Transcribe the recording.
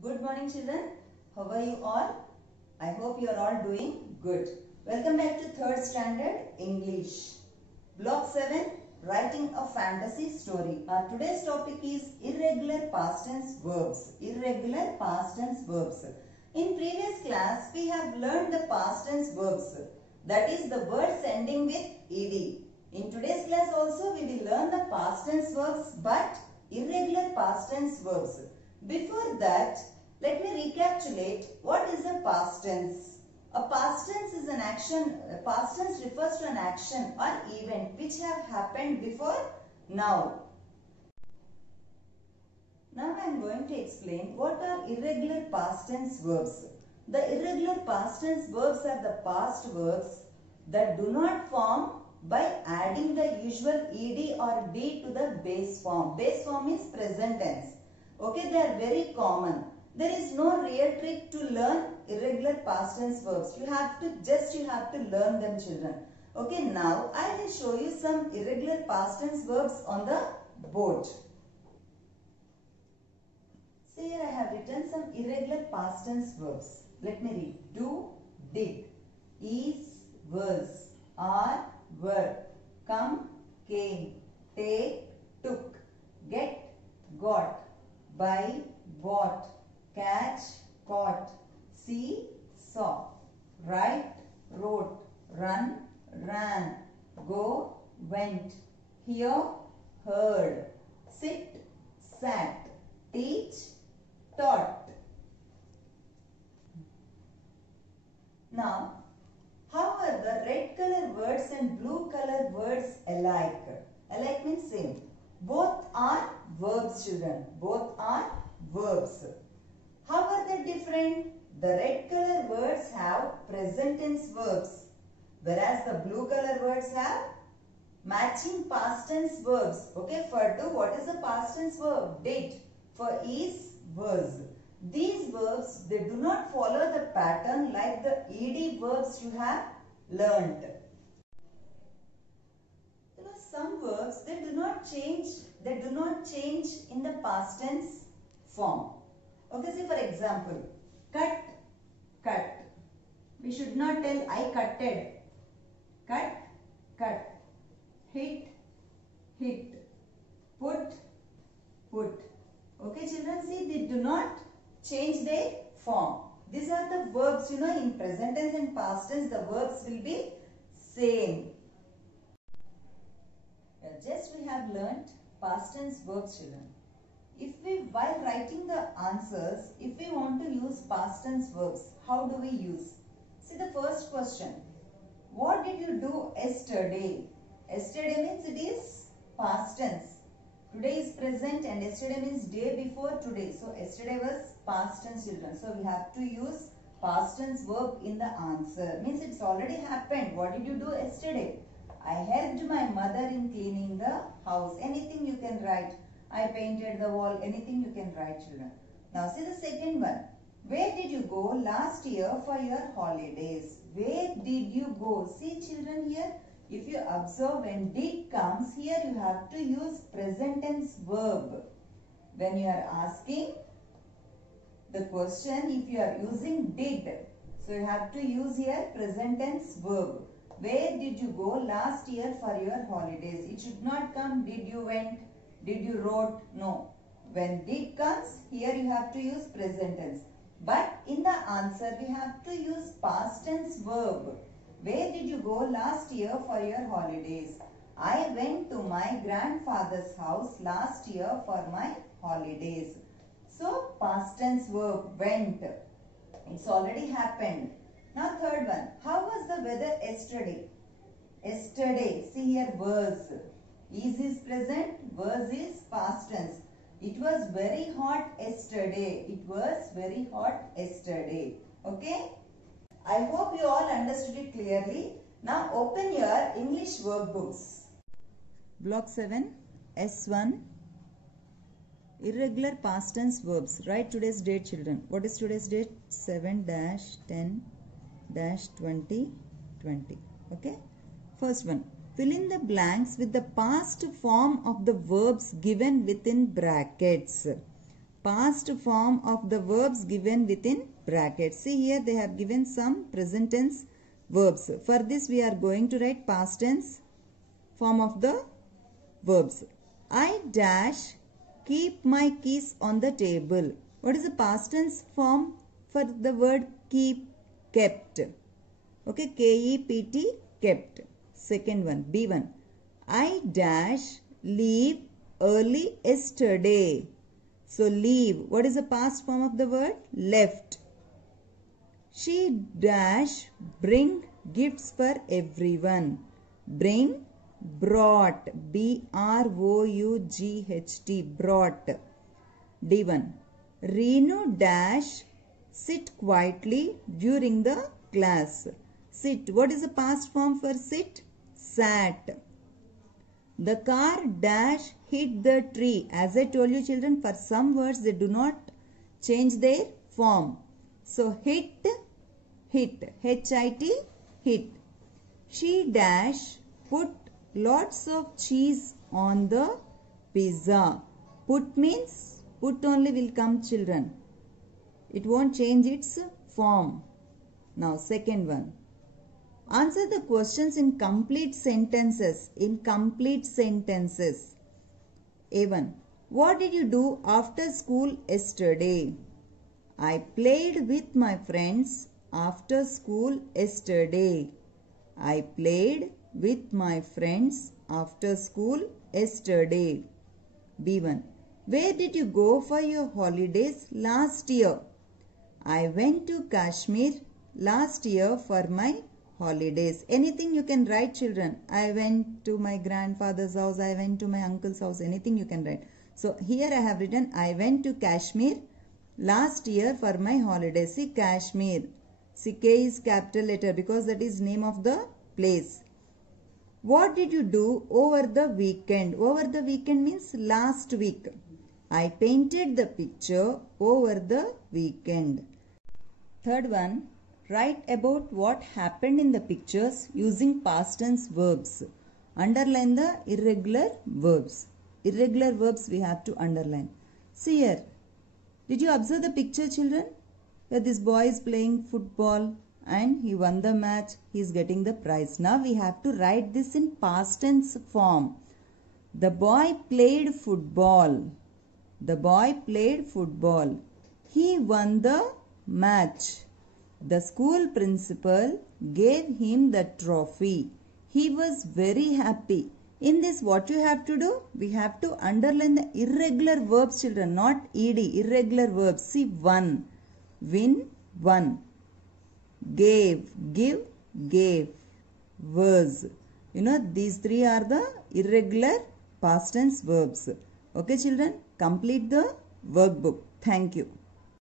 Good morning children. How are you all? I hope you are all doing good. Welcome back to 3rd standard English. Block 7, writing a fantasy story. Our today's topic is irregular past tense verbs. Irregular past tense verbs. In previous class we have learned the past tense verbs. That is the words ending with ed. In today's class also we will learn the past tense verbs but irregular past tense verbs. Before that, let me recapitulate what is a past tense. A past tense is an action. Past tense refers to an action or event which have happened before now. Now I am going to explain what are irregular past tense verbs. The irregular past tense verbs are the past verbs that do not form by adding the usual ed or d to the base form. Base form means present tense. Okay, they are very common. There is no real trick to learn irregular past tense verbs. You have to learn them, children. Okay, now I will show you some irregular past tense verbs on the board. See, here I have written some irregular past tense verbs. Let me read. Do, did, is, was, are, were, come, came, take, took, get, got, buy, bought, catch, caught, see, saw, write, wrote, run, ran, go, went, hear, heard, sit, sat, teach, taught. Now, how are the red color words and blue color words alike? Alike means same. Both are verbs, children. Both are verbs. How are they different? The red color words have present tense verbs, whereas the blue color words have matching past tense verbs. Okay, for do, what is the past tense verb? Did. For is, was. These verbs, they do not follow the pattern like the ed verbs you have learnt. Some verbs, they do not change in the past tense form. Okay, see for example, cut, cut. We should not tell I cutted. Cut, cut. Hit, hit. Put, put. Okay children, see they do not change their form. These are the verbs, in present tense and past tense the verbs will be same. Just we have learnt past tense verbs, children. If we, while writing the answers, if we want to use past tense verbs, how do we use? See the first question. What did you do yesterday? Yesterday means it is past tense. Today is present and yesterday means day before today. So yesterday was past tense, children. So we have to use past tense verb in the answer. Means it's already happened. What did you do yesterday? I helped my mother in cleaning the house. Anything you can write. I painted the wall. Anything you can write, children. Now see the second one. Where did you go last year for your holidays? Where did you go? See children here. If you observe when did comes, here you have to use present tense verb. When you are asking the question, if you are using did, so you have to use here present tense verb. Where did you go last year for your holidays? It should not come did you went, did you wrote. No. When did comes, here you have to use present tense. But in the answer, we have to use past tense verb. Where did you go last year for your holidays? I went to my grandfather's house last year for my holidays. So, past tense verb, went. It's already happened. Now third one, how was the weather yesterday? Yesterday, see here was. Is present, was is past tense. It was very hot yesterday. It was very hot yesterday. Okay? I hope you all understood it clearly. Now open your English workbooks. Block 7, S1. Irregular past tense verbs. Write today's date, children. What is today's date? 7-10-2020. Okay. First one. Fill in the blanks with the past form of the verbs given within brackets. past form of the verbs given within brackets. See here they have given some present tense verbs. For this we are going to write past tense form of the verbs. I dash keep my keys on the table. What is the past tense form for the word keep? Kept. Okay, K-E-P-T, kept. Second one, B1. I dash leave early yesterday. So leave, what is the past form of the word? Left. She dash bring gifts for everyone. Bring, brought, B-R-O-U-G-H-T, brought. D1. Reenu dash sit quietly during the class. Sit, what is the past form for sit? Sat. The car dash hit the tree. As I told you children, for some words they do not change their form. So hit, hit, H-I-T, hit. She dash put lots of cheese on the pizza. Put means put only will come children. It won't change its form. Now second one. Answer the questions in complete sentences. In complete sentences. A1. What did you do after school yesterday? I played with my friends after school yesterday. I played with my friends after school yesterday. B1. Where did you go for your holidays last year? I went to Kashmir last year for my holidays. Anything you can write children. I went to my grandfather's house. I went to my uncle's house. Anything you can write. So here I have written I went to Kashmir last year for my holidays. See Kashmir. See K is capital letter because that is name of the place. What did you do over the weekend? Over the weekend means last week. I painted the picture over the weekend. Third one, write about what happened in the pictures using past tense verbs. Underline the irregular verbs. Irregular verbs we have to underline. See here. Did you observe the picture children? Here this boy is playing football and he won the match. He is getting the prize. Now we have to write this in past tense form. The boy played football. The boy played football. He won the match. The school principal gave him the trophy. He was very happy. In this what you have to do? We have to underline the irregular verbs children, not ed. Irregular verbs. See won, win, won. Gave, give, gave. Was. You know these three are the irregular past tense verbs. Okay children, complete the workbook. Thank you.